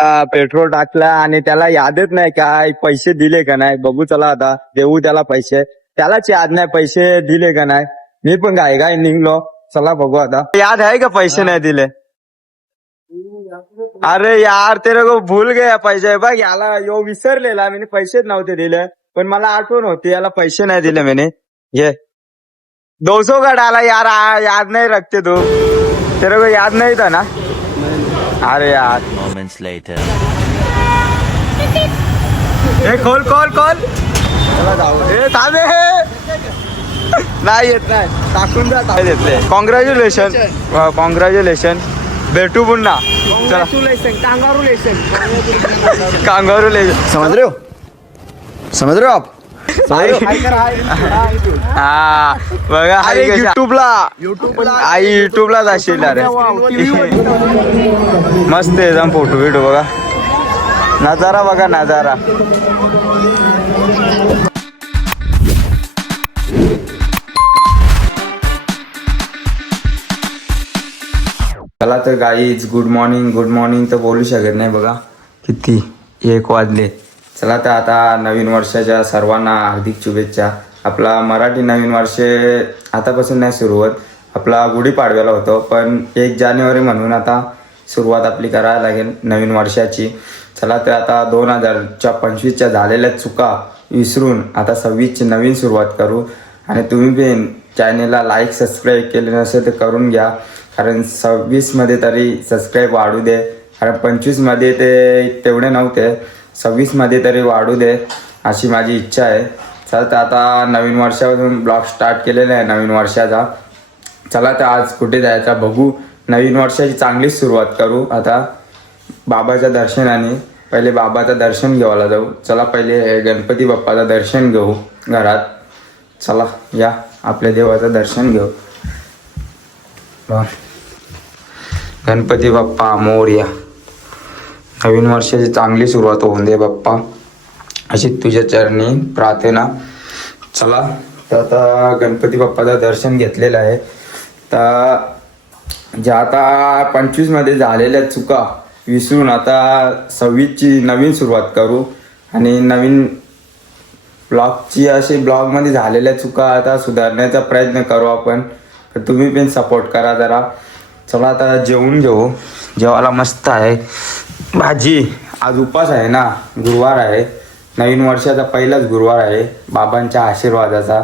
Petrol टाकला आणि त्याला यादच नाही काय पैसे दिले का नाही. बघू चला आता देऊ त्याला पैसे. त्यालाच याद नाही पैसे दिले का नाही. मी पण काय निघलो. चला बघू आता. याद आहे का पैसे नाही दिले. अरे यार तेरे को भूल गया पैसे. बघ याला यो विसरलेला मी पैसेच नव्हते दिले. पण मला आठवण होती याला पैसे नाही दिले मैंने. ये 200 का डाला यार. याद नहीं रखते तू. तेरे को याद नहीं था ना. अरे यार Moments later. हे खोल खोल खोल. चला जाऊ. हे थांबे नाही येत नाही. टाकून जा. देतले. कॉंग्रॅच्युलेशन भेटू पुन्हा. चला कांगारूलेशन. समझ रहे हो आप हा बघा युट्यूबला जाशील अरे. मस्त एकदम फोटो बिटो बघा. नजारा बघा नजारा. चला तर गाईज गुड मॉर्निंग तर बोलू शकत नाही बघा. किती 1 वाजले. चला तर आता नवीन वर्षाच्या सर्वांना हार्दिक शुभेच्छा. आपला मराठी नवीन वर्ष आतापासून नाही सुरू होत. आपला गुढीपाडव्याला होतो पण 1 जानेवारी म्हणून आता सुरुवात आपली करायला लागेल नवीन वर्षाची. चला तर आता 2025च्या झालेल्या चुका विसरून आता 26ची नवीन सुरुवात करू. आणि तुम्ही पण चॅनेलला लाईक सबस्क्राईब केले नसेल तर करून घ्या. कारण 26मध्ये तरी सबस्क्राईब वाढू दे. कारण 25मध्ये ते तेवढे नव्हते. 26मध्ये तरी वाढू दे अशी माझी इच्छा आहे. चला तर आता नवीन वर्षापासून ब्लॉग स्टार्ट केलेला आहे नवीन वर्षाचा. चला तर आज कुठे जायचा बघू. नवीन वर्षाची चांगलीच सुरुवात करू. आता बाबाच्या दर्शनाने पहिले बाबाचं दर्शन घ्यायला जाऊ. चला पहिले गणपती बाप्पाचं दर्शन घेऊ घरात. चला या आपल्या देवाचं दर्शन घेऊ. गणपती बाप्पा मोरया. नवीन वर्षाची चांगली सुरुवात होऊन दे बाप्पा अशी तुझ्या चरणी प्रार्थना. चला तर आता गणपती बाप्पाचं दर्शन घेतलेलं आहे. तर ज्या आता 25मध्ये झालेल्या चुका विसरून आता 26ची नवीन सुरुवात करू. आणि नवीन ब्लॉगची अशी ब्लॉगमध्ये झालेल्या चुका आता सुधारण्याचा प्रयत्न करू आपण. तर तुम्ही पण सपोर्ट करा जरा. चला आता जेवून घेऊ. जेवायला मस्त आहे भाजी. आज उपास आहे ना. गुरुवार आहे. नवीन वर्षाचा पहिलाच गुरुवार आहे बाबांच्या आशीर्वादाचा.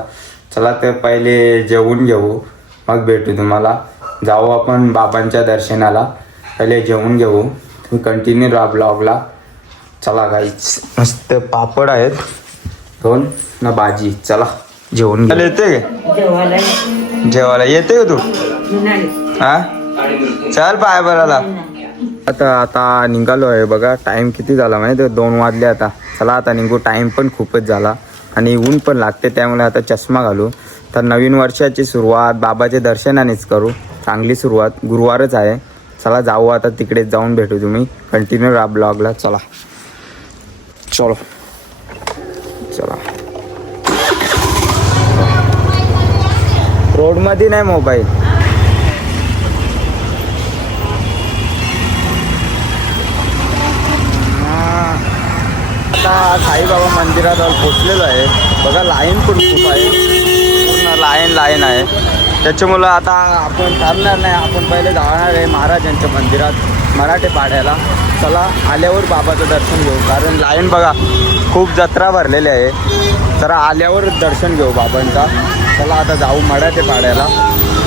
चला तर पहिले जेवून घेऊ मग भेटू तुम्हाला. जाऊ आपण बाबांच्या दर्शनाला. पहिले जेवून घेऊ. तुम्ही कंटिन्यू राहा ब्लॉगला. चला गाईच मस्त पापड आहेत 2 ना भाजी. चला जेवून येते का जेवायला येते का तू. हा चल पाय बराला. आता निघालो आहे बघा. टाइम किती झाला माहिती 2 वाजले आता. चला आता निघू. टाइम पण खूपच झाला आणि ऊन पण लागते त्यामुळे आता चष्मा घालू. तर नवीन वर्षाची सुरुवात बाबाच्या दर्शनानेच करू. चांगली सुरुवात गुरुवारच आहे. चला जाऊ आता तिकडे जाऊन भेटू. तुम्ही कंटिन्यू राहा ब्लॉगला. चला चलो चला. रोडमध्ये नाही मोबाईल. आता साईबाबा मंदिरात पोचलेलो आहे बघा. लाईन पण खूप आहे. पूर्ण लाईन आहे. त्याच्यामुळं आता आपण थांबणार नाही. आपण पहिले जाणार आहे महाराजांच्या मंदिरात मराठे पाड्याला. चला आल्यावर बाबाचं दर्शन घेऊ. कारण लाईन बघा खूप जत्रा भरलेली आहे. जरा आल्यावर दर्शन घेऊ बाबांचा. चला आता जाऊ मराठे पाड्याला.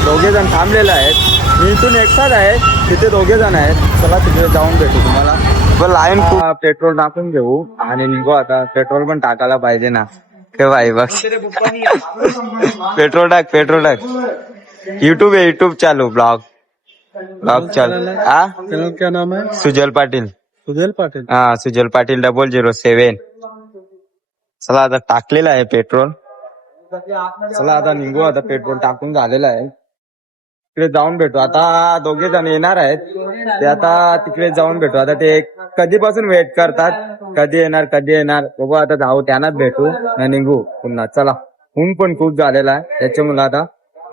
2 जण थांबलेले आहेत. मी इथून एकटाच आहे. तिथे 2 जण आहेत. चला तिथे जाऊन भेटू तुम्हाला. पण लाईन खूप. पेट्रोल टाकून घेऊ आणि निघू आता. पेट्रोल पण टाकायला पाहिजे ना के भाई. बघ पेट्रोल टाक. यूट्यूब चालू ब्लॉग चालू. हा क्या नाम है. सुजल पाटील. हा सुजल पाटील 007. चला आता टाकलेला आहे पेट्रोल. चला आता निघू. आता पेट्रोल टाकून झालेलं आहे. तिकडे जाऊन भेटू. आता 2 जण येणार आहेत. ते आता तिकडे जाऊन भेटू. आता ते कधीपासून वेट करतात कधी येणार बघू. आता जाऊ त्यांनाच भेटू आणि निघू पुन्हा. चला ऊन पण खूप झालेला आहे त्याच्यामुळे आता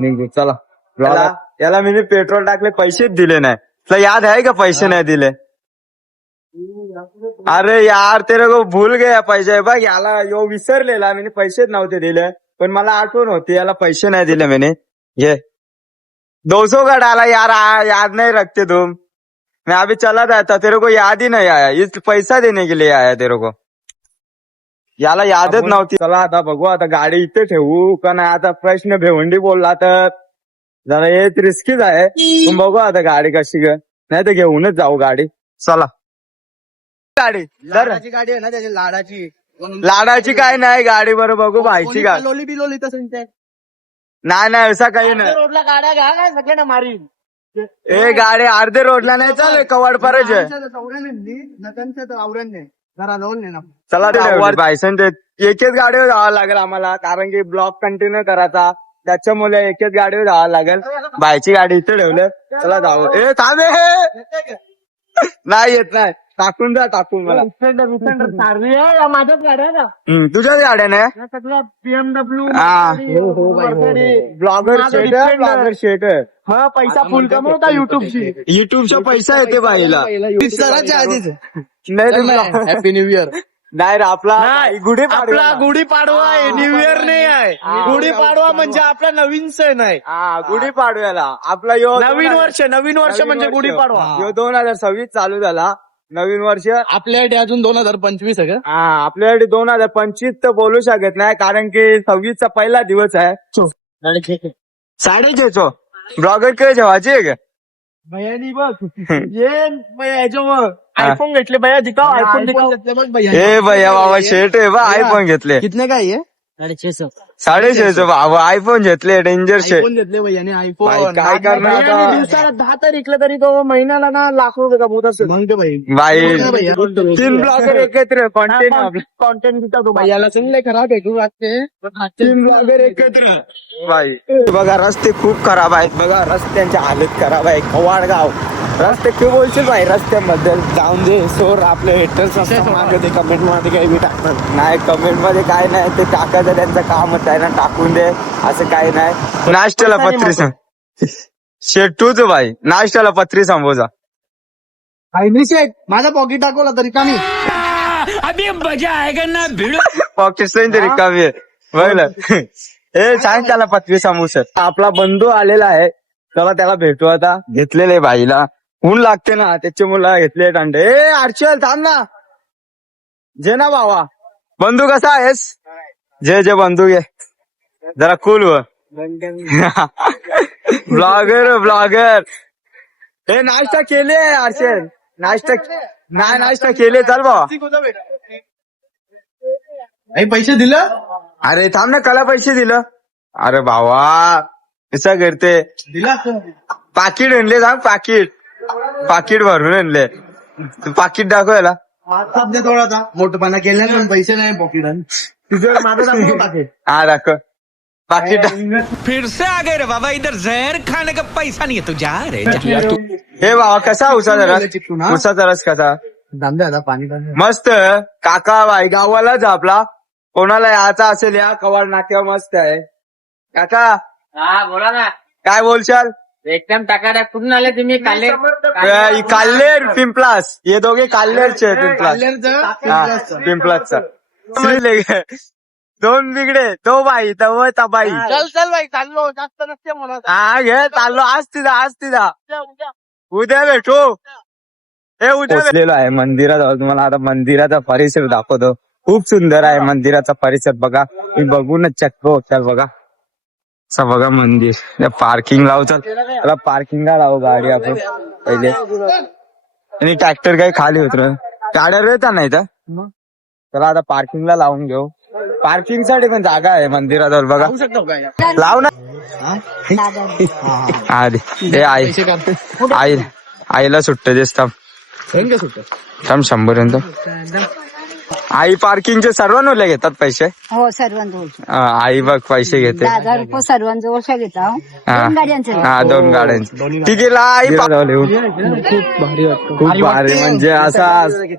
निघू. चला त्याला मी पेट्रोल टाकले पैसेच दिले नाही. तुला याद आहे का पैसे नाही दिले. अरे यार तेरे को भूल गया पैसे बघ याला यो विसरलेला मी पैसेच नव्हते दिले पण मला आठवण होती याला पैसे नाही दिले मैंने ये 200 का डाला यार याद नहीं रखते तुम मैं अभी चला जाता तेरे को याद ही नहीं आया इस पैसा देने के लिए आया तेरे को याला यादच नव्हती चला आता बघू आता गाडी इथे ठेवू का नाही आता प्रश्न भेवंडी बोलला तर जरा हेच रिस्कीच आहे पण बघू आता गाडी कशी ग नाही तर घेऊनच जाऊ गाडी चला गाडी जर लाडाची गाडी आहे ना त्याची लाडाची लाडाची काय नाही गाडी बरं बघू भाईची गाडी लोली बिलोली तसं नाही नाही असं काही नाही रोडला गाड्या घ्या काय सगळे ना मारी ए गाडी अर्धे रोडला नाही चालेल कवाड परच आहे नटनच्या आवरण जरा लोन ना चला बायसन एकच गाडीवर जावं लागेल आम्हाला कारण की ब्लॉक कंटिन्यू करायचा त्याच्यामुळे एकच गाडीवर जावं लागेल बायची गाडी इथे ठेवलं चला जाऊ ए थांबे नाही येत नाही टाकून जा टाकून मला माझ्याच गाड्या ना तुझ्याच गाड्या नाही सगळं बीएमडब्ल्यू ब्लॉगर शेट ब्लॉगर शेट हा पैसा फुल कमवता युट्यूबची युट्यूबचा पैसा येते बाईला सराच्या आधीच नाही हॅपी न्यू इयर नाही रे आपला आपला गुढीपाडवा आहे न्यू इयर नाही आहे गुढीपाडवा म्हणजे आपला नवीन सण आहे गुढीपाडव्याला आपला यो नवीन वर्ष म्हणजे गुढीपाडवा यो 2026 चालू झाला नवीन वर्ष आपल्याकडे अजून 2025 आहे का आपल्याकडे 2025 तर बोलू शकत नाही कारण की 26 चा पहिला दिवस आहे 6:30 ब्लॉगर कडे जेवायची आहे का भैयानी बघ ये याच्यावर आयफोन घेतले भैया दिखाव आयफोन दिखाव ए भैया बाबा शेट आहे बा आयफोन घेतले कितने काय आहे 650 बाबा आयफोन घेतले डेंजर शेट आयफोन घेतले भैयाने भाई, आयफोन काय करणार आता? दिवसाला 10 तर विकलं तरी तो महिन्याला ना लाख रुपये कमवत असेल मग ते भाई बाई 3 ब्लॉगर एकत्र कॉन्टेंट देता तो भैयाला चांगले खराब आहे तू वाटते 3 ब्लॉगर एकत्र बाई बघा रस्ते खूप खराब आहेत बघा रस्त्यांची हालत खराब आहे कवाडगाव रस्ते काय बोलशील भाई रस्त्याबद्दल जाऊन दे सोर आपले हेटर्स असतात मागे ते कमेंट मध्ये काही बी टाकतात नाही कमेंट मध्ये काय नाही ते टाकायचं त्यांचं कामच आहे ना टाकून दे असं काही नाही नाश्त्याला पत्री सांग शेटूच भाई नाश्त्याला पत्री सांभोजा शेट माझा पॉकेट टाकवला तरी का नाही अभी मजा आएगा ना भिड़ो पॉकेट तरी रिकामी आहे बघलं हे सांग त्याला पत्री सांभू सर आपला बंधू आलेला आहे चला त्याला भेटू आता घेतलेले बाईला ऊन लागते ना त्याचे मुलं घेतले टांडे ए अर्चल थांब ना जे ना बाबा बंधू कसा आहेस जे बंधू घे जरा कूल व ब्लॉगर हे नाश्ता केले अर्चल नाश्ता केले चल बाबा पैसे दिलं अरे थांब ना कला पैसे दिलं अरे बाबा कसं करते दिला पाकिट आणले सांग पाकिट भरून आणले पाकिट दाखवायला थोडासा मोठपणा केला पण पैसे नाही पॉकेट तुझं माझं दाखव पाकिट हा दाखव पाकिट फिर से आ गए रे बाबा इधर जहर खाने का पैसा नहीं है तू जा रे जा। हे बाबा कसा उसाचा रस कसा दांदे आता पाणी मस्त काका बाई गावालाच आपला कोणाला यायचा असेल या कवाड नाक्यावर मस्त आहे काका हा बोला ना काय बोलशाल एकदम टाकाटाक कुठून आले तुम्ही काले काल्लेर पिंपलास हे दोघे काल्लेरचे पिंपलासचा दोन बिगडे तो बाई तो बाई चल बाई चाललो जास्त नसते मला हा घे चाललो आज तिचा उद्या भेटू हे उद्या पोचलेलो आहे मंदिरात तुम्हाला आता मंदिराचा परिसर दाखवतो खूप सुंदर आहे मंदिराचा परिसर बघा मी बघूनच चक्क होत्या बघा असं बघा मंदिर पार्किंग लावतात त्याला पार्किंगला लावू गाडी आपण पहिले आणि ट्रॅक्टर काही खाली होत गाड्या येतात नाही तर त्याला आता पार्किंगला लावून घेऊ पार्किंग साठी पण जागा आहे मंदिराजवळ बघा लाव ना हे आईला सुट्टे दिसतात थांब 100 आई पार्किंगचे सर्वांना घेतात पैसे हो सर्वांजवळ आई बघ पैसे घेते 10,000 रुपये सर्वांजवळ घेता दोन गाड्यांचे हा 2 गाड्यांचे ठीक आहे आई खूप भारी म्हणजे असा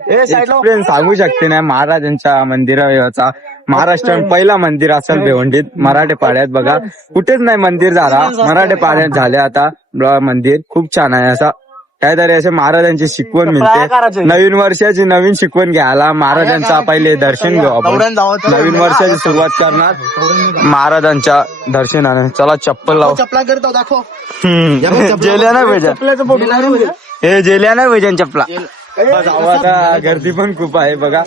एक्सपिरियन्स सांगू शकते नाही महाराजांच्या मंदिराचा महाराष्ट्रात पहिला मंदिर असेल भिवंडीत मराठे पाड्यात बघा कुठेच नाही मंदिर झाला मराठे पाड्यात झाले आता मंदिर खूप छान आहे असा काहीतरी असे महाराजांची शिकवण मिळते. नवीन वर्षाची नवीन शिकवण घ्यायला महाराजांचा पहिले दर्शन घेऊ आपण. नवीन वर्षाची सुरुवात करणार महाराजांच्या दर्शनाने. चला चप्पल लाव. चपला करतो दाखव. जेल्या नाही पाहिजे हे जेल्या नाही पाहिजे चपला. जाऊ आता. गर्दी पण खूप आहे बघा.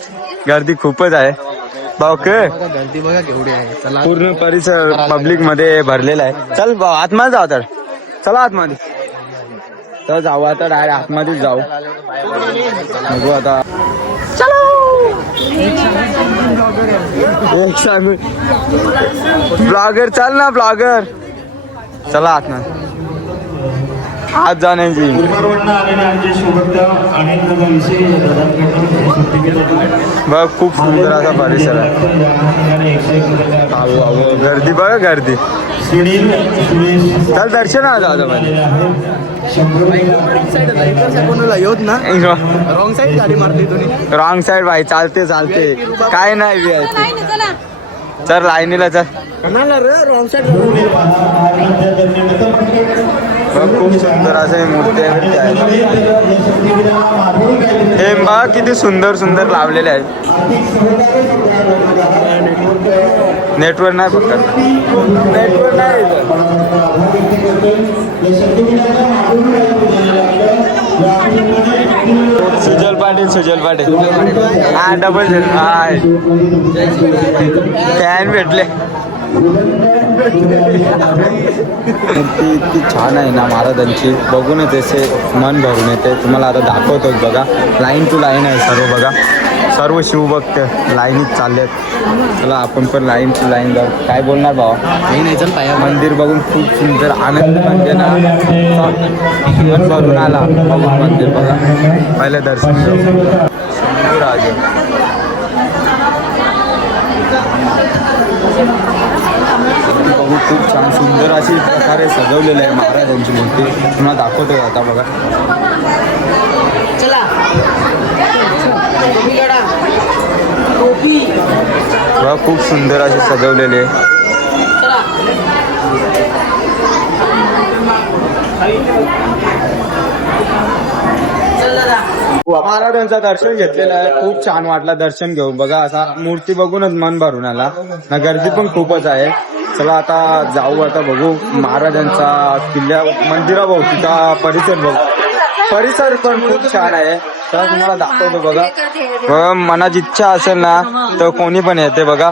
गर्दी खूपच आहे भाऊ. गर्दी बघा केवढी आहे. चला पूर्ण परिसर पब्लिक मध्ये भरलेला आहे. चल भाऊ आतमध्ये जाऊ तर. चला आतमध्ये तर जाऊ आता. डायरेक्ट आतमध्येच जाऊ. बघू आता. एक सांगू ब्लॉगर. चल ना ब्लॉगर. चला आतमध्ये आज जाण्याची. बघ खूप सुंदर असा परिसर आहे. गर्दी बघा गर्दी. चल दर्शनाला जाऊ रॉंग साईड गाडी मारली तुम्ही. रॉंग साईड भाई. चालते चालते काय नाही चल लाईनीला चल. Wrong side. खूप सुंदर असे मूर्ती आहे. हे बघा किती सुंदर सुंदर लावलेले आहेत. नेटवर्क नाही फक्त. नेटवर्क नाही. सुजल पाटील. हा डबल हाय. फॅन भेटले. मूर्ती इतकी छान आहे ना महाराजांची. बघूनच असे मन भरून येते. तुम्हाला आता दाखवतोच बघा. लाईन टू लाईन आहे सर्व बघा. सर्व शिवभक्त लाईनीत चाललेत. चला आपण पण लाईन टू लाईन जाऊ. काय बोलणार भावा. मंदिर बघून खूप सुंदर आनंद म्हणजे ना मन भरून आला. मंदिर बघा. पहिले दर्शन घेऊ. राजे बघू. खूप छान सुंदर अशी प्रकारे सजवलेलं आहे महाराजांची मूर्ती. तुम्हाला दाखवतो आता बघा. बघा खूप सुंदर अशी सजवलेली आहे. महाराजांचं दर्शन घेतलेलं आहे. खूप छान वाटलं दर्शन घेऊन. बघा असा मूर्ती बघूनच मन भरून आला ना. गर्दी पण खूपच आहे. चला आता जाऊ. आता बघू महाराजांचा किल्ल्या मंदिराभोवतीचा परिसर बघू. परिसर पण खूप छान आहे. तर तुम्हाला दाखवतो बघा. मनाची इच्छा असेल ना तर कोणी पण येते बघा.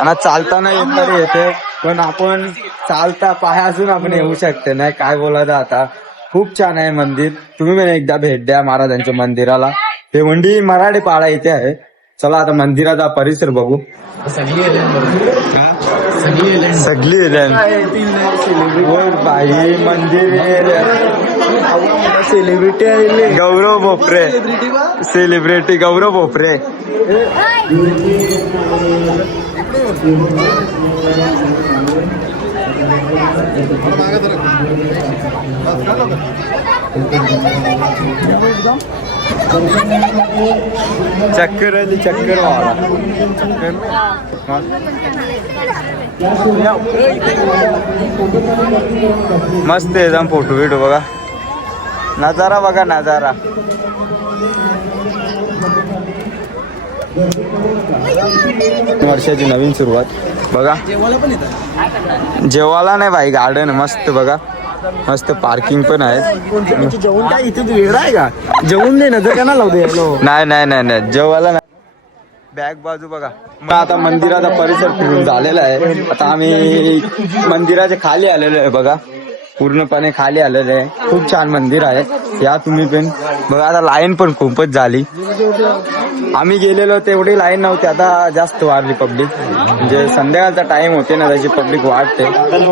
आणि चालताना येत तरी येते. पण आपण चालता पाय असून आपण येऊ शकते नाही. काय बोलायचं आता. खूप छान आहे मंदिर. तुम्ही पण एकदा भेट द्या महाराजांच्या मंदिराला. भिवंडी मराठी पाडा इथे आहे. चला आता मंदिराचा परिसर बघू. सगळी बाई मंदिर. सेलिब्रिटी आहे. गौरव भोपरे. सेलिब्रिटी गौरव भोपरे. चक्कर आली. चक्कर वाला. मस्त एकदम फोटो बिटो बघा. नजारा बघा नजारा. वर्षाची नवीन सुरुवात बघा. जेवायला नाही भाई. गार्डन मस्त बघा. मस्त पार्किंग पण आहे. जेवण काय इथे वेगळा आहे का. जेवण दे नजर का ना लावते. नाही नाही नाही नाही जेवायला नाही. बॅग बाजू बघा. आता मंदिराचा परिसर फिरून झालेला आहे. आता आम्ही मंदिराच्या खाली आलेलो आहे बघा. पूर्णपणे खाली आलेलं आहे. खूप छान मंदिर आहे. या तुम्ही पण बघा. आता लाईन पण खूपच झाली. आम्ही गेलेलो तेवढी लाईन नव्हती. आता जास्त वाढली पब्लिक. म्हणजे संध्याकाळचा टाइम होते ना त्याची पब्लिक वाढते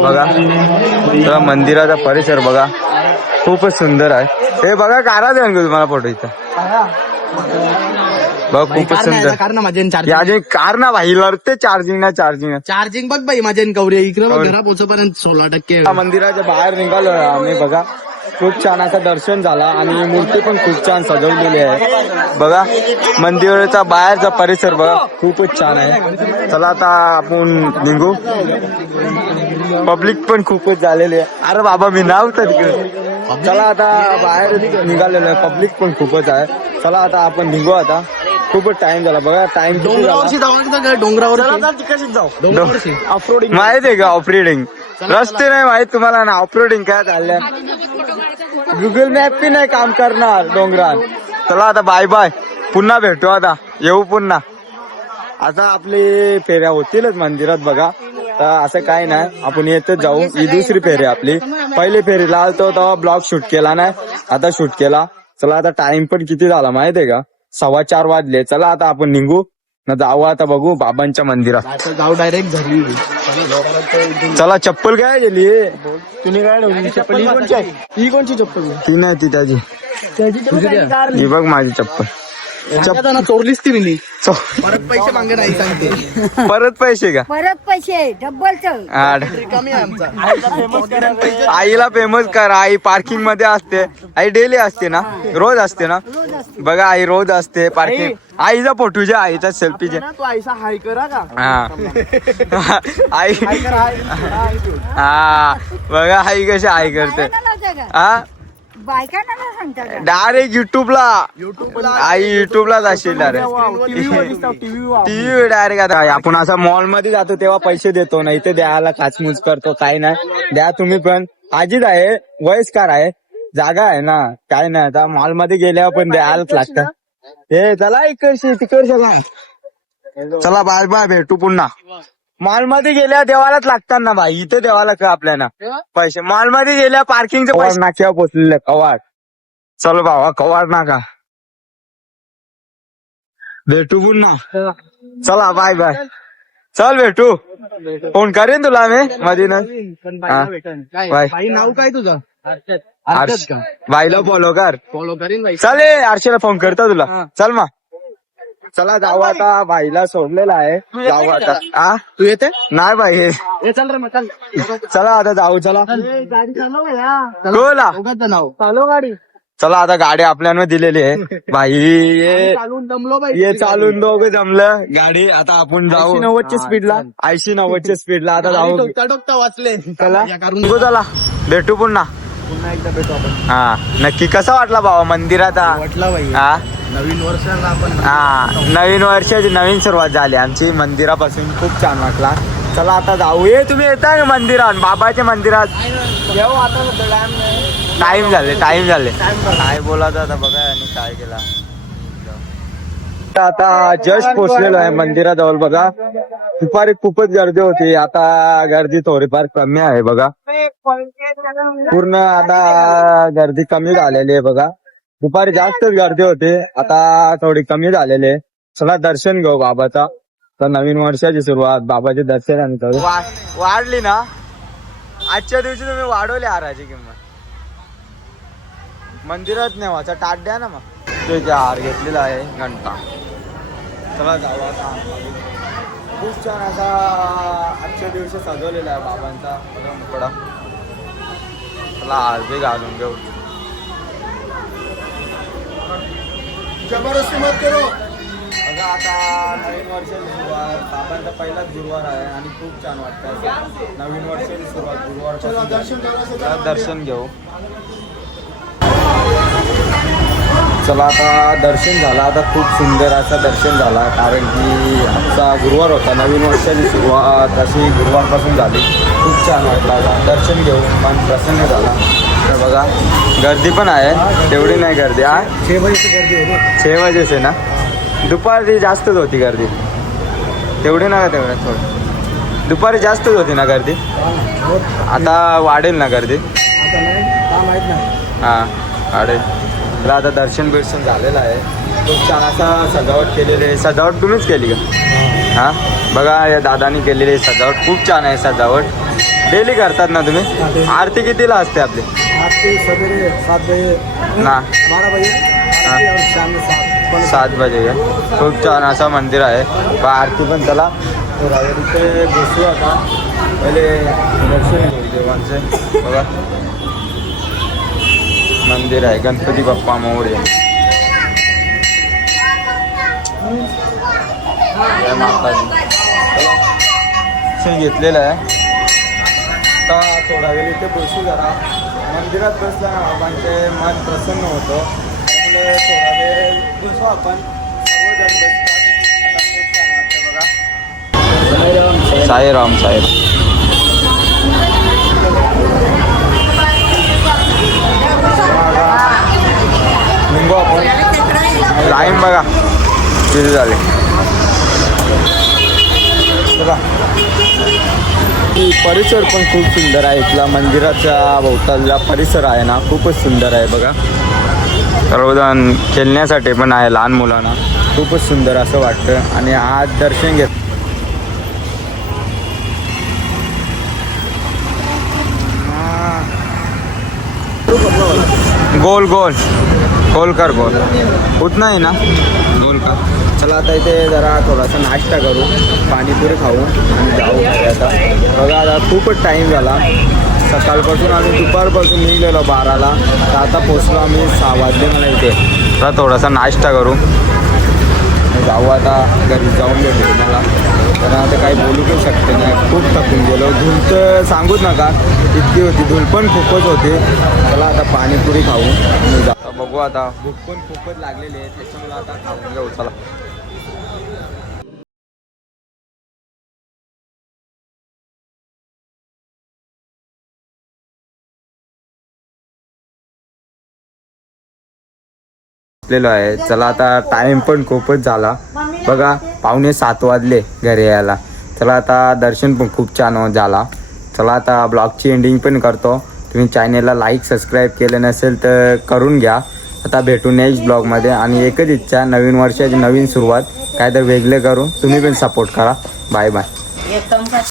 बघा. तर मंदिराचा परिसर बघा खूपच सुंदर आहे. हे बघा कारा देऊन घेऊ तुम्हाला फोटो इथं बघ. खूपच सुंदर. कार ना भाई लढते. चार्जिंग बघ बाई माझ्या गौरी इकडे घरा पोहोचपर्यंत 16%. मंदिराच्या बाहेर निघालो आम्ही बघा. खूप छान असं दर्शन झाला. आणि मूर्ती पण खूप छान सजवलेली आहे बघा. मंदिराचा बाहेरचा परिसर बघा खूपच छान आहे. चला आता आपण निघू. पब्लिक पण खूपच झालेली आहे. अरे बाबा मी नाव तर तिकडे चला आता बाहेर निघालेलो आहे, पब्लिक पण खूपच आहे. चला आता आपण निघू आता, खूपच टाइम झाला बघा. टाइम डोंगरावरशी जाऊ डोंगरावर कशी जाऊ डोंगरावरशी ऑफरोडिंग माहित आहे का ऑफरोडिंग? रस्ते नाही माहित तुम्हाला ना, ऑफरोडिंग काय चाललंय. गुगल मॅप बी नाही काम करणार डोंगरात. चला आता बाय बाय, पुन्हा भेटू, आता येऊ पुन्हा. आता आपली फेऱ्या होतीलच मंदिरात बघा, तर असं काय नाही, आपण येतच जाऊ. ही दुसरी फेरी आपली. पहिली फेरीला आलतो तेव्हा ब्लॉग शूट केला नाही, आता शूट केला. चला आता टाइम पण किती झाला माहितीये का, 4:15 वाजले. चला आता आपण निघू ना, जाऊ आता बघू बाबांच्या मंदिरात. जाऊ डायरेक्ट घरी. चला चप्पल काय गेली? तुम्ही काय ठेवली चप्पल? ही कोणची आहे? ही कोणची चप्पल? ती नाही, ती त्याची. ही बघ माझी चप्पल. चोरलीच ती मी. चो- परत पैसे मागे नाही सांगते. परत पैसे का? परत पैसे डबलच. रिकामी आहे आमचा. आईला फेमस कर. आई पार्किंग मध्ये असते, आई डेली असते ना, रोज असते ना. बघा आई रोज असते पार्किंग. आईचा फोटो जे, आईचा सेल्फी जे. तू आईसा हाय करा का? हा आई, हाय कर हाय. हा बघा आई कशी आई करते. हा बायकांना ना सांगता का? डायरेक्ट युट्यूबला. युट्यूबला आई युट्यूबलाच असेल डायरेक्ट. TV direct. आता आपण असं मॉल मध्ये जातो तेव्हा पैसे देतो, नाही ते द्यायला काचमुच करतो. काय नाही, द्या तुम्ही पण. आजीच आहे, वयस्कर आहे, जागा आहे ना, काय नाही. आता मॉल मध्ये गेल्यावर पण द्यायलाच लागतं. हे चला इकडशी तिकडच्या. चला बाय बाय, भेटू पुन्हा. मॉल मध्ये गेल्या देवालाच लागतात ना भाई, इथे देवाला का आपल्याला पैसे. मॉल मध्ये गेल्या पार्किंगचे पैसे. नाक्यावर पोचलेले कवाड. चल बाबा कवाड नाका, भेटू पुन्हा. चला बाय बाय, चल भेटू. फोन करेन तुला मी मध्ये ना. बाय. बाई नाव काय तुझं? हर्ष. बाईला फॉलो कर. फॉलो करीन बाई. चल हर्षला फोन करतो तुला. चल मग चला जाऊ आता, बाईला सोडलेला आहे, जाऊ आता. आ तू येते? नाही बाई हे. ए चल रे मग चल. चला आता जाऊ. चला गाडी चालव या. बोला. दोघांचं नाव चालव गाडी. चला आता गाडी आपल्याला दिलेली आहे बाई. ये चालून दमलो बाई. ये चालून दोघं जमलं गाडी. आता आपण जाऊ 90 स्पीडला. 80-90 स्पीडला आता जाऊ. टोकता वाचले. चला निघू, चला भेटू पुन्हा. पुन्हा एकदा भेटू आपण. हा नक्की. कसा वाटला बाबा मंदिरात? वाटला बाई. हा नवीन वर्षाला आपण. हा नवीन वर्षाची नवीन सुरुवात झाली आमची मंदिरापासून. खूप छान वाटला. चला आता जाऊ. ये तुम्ही येता का मंदिरात, बाबाच्या मंदिरात? येऊ आता. टाइम झाले. काय बोलायचं आता बघा आणि काय केला. आता जस्ट पोहोचलेलो आहे मंदिराजवळ बघा. दुपारी खूपच गर्दी होती, आता गर्दी थोडीफार कमी आहे बघा. पूर्ण आता गर्दी कमी झालेली आहे बघा. दुपारी जास्तच गर्दी होती, आता थोडी कमी झालेली आहे. चला दर्शन घेऊ बाबाचा. तर नवीन वर्षाची सुरुवात, बाबाचे दर्शन आणि वाढली ना. आजच्या दिवशी तुम्ही वाढवली हाराची किंमत. मंदिरात नेवाचा ताट द्या ना मग. त्याचा हार घेतलेला आहे घंटा. चला जाऊ आता. खूप छान असा आजच्या दिवशी सजवलेला आहे बाबांचा मुकडा. चला हार बी घालून घेऊ. जबरदस्ती मत करो. बघा आता नवीन वर्षाची सुरुवात, बाबांचा पहिलाच गुरुवार आहे आणि खूप छान वाटतं. नवीन वर्षाची सुरुवात गुरुवार दर्शन घेऊ. चला आता दर्शन झालं. आता खूप सुंदर असं दर्शन झाला, कारण की आजचा गुरुवार होता. नवीन वर्षाची सुरुवात अशी गुरुवारपासून झाली. खूप छान वाटलं. आता दर्शन घेऊ, मन प्रसन्न झाला. तर बघा गर्दी पण आहे, तेवढी नाही गर्दी. 6 वाजेचे ना, दुपारी जास्तच होती गर्दी. तेवढी ना का तेवढ्या थोडी. दुपारी जास्तच होती ना गर्दी, आता वाढेल ना गर्दी. हां वाढेल. तर आता दर्शन बिर्शन झालेलं आहे. खूप छान असं सजावट केलेली आहे. सजावट तुम्हीच केली का? हां बघा या दादानी केलेली आहे सजावट. खूप छान आहे सजावट. डेली करतात ना तुम्ही? आरती कितीला असते आपली? आरती सवेरे 7 बजे ना 12 बजे. हां 7 बजे का? खूप छान असं मंदिर आहे. आरती पण चला इथे बसू आता. पहिले दर्शन घेऊ देवांचे. बघा मंदिर आहे गणपती बाप्पा मोरया. जय माताजी. घेतलेलं आहे. आता थोडा वेळ इथे बसू जरा. मंदिरात बसला ना बाबांचे मन प्रसन्न होतं. त्यामुळे थोडा वेळ बसू आपण. सर्वजण बसतात. आता खूप छान वाटतं बघा. साईराम साहेब. निघू आपण. टाईम बघा किती झाले बघा. परिसर पण खूप सुंदर आहे. इथला मंदिराच्या भोवतालचा परिसर आहे ना खूपच सुंदर आहे बघा. सर्वजण खेळण्यासाठी पण आहे लहान मुलांना. खूपच सुंदर असं वाटतं. आणि आज दर्शन घेत गोल गोल गोल कर गोल होत नाही ना गोल कर. चला आता इथे जरा थोडासा नाश्ता करू, पाणीपुरी खाऊ आणि जाऊ घरी आता. बघा आता खूपच टाईम झाला. सकाळपासून आम्ही दुपारपासून निघलेलो 12ला, तर आता पोचलो आम्ही 6 वाजले मला इथे. तर थोडासा नाश्ता करू जाऊ आता घरी. जाऊन भेटू तुम्हाला. तर आता काही बोलू पण शकते नाही, खूप थकून गेलो. धूल तर सांगूच नका इतकी होती. धूल पण खूपच होती. चला आता पाणीपुरी खाऊ आणि जाऊ. बघू आता भूक पण खूपच लागलेली आहे, त्याच्यामुळे आता खाऊन घेऊ. चला. आहे. चला आता टाइम पण खूपच झाला बघा. 6:45 वाजले घरी यायला. चला आता दर्शन पण खूप छान झाला. चला आता ब्लॉगची एंडिंग पण करतो. तुम्ही चॅनेलला लाईक सबस्क्राईब केलं नसेल तर करून घ्या. आता भेटू नेक्स्ट ब्लॉगमध्ये. आणि एकच इच्छा, नवीन वर्षाची नवीन सुरुवात काय तर वेगळे करू. तुम्ही पण सपोर्ट करा. Bye bye.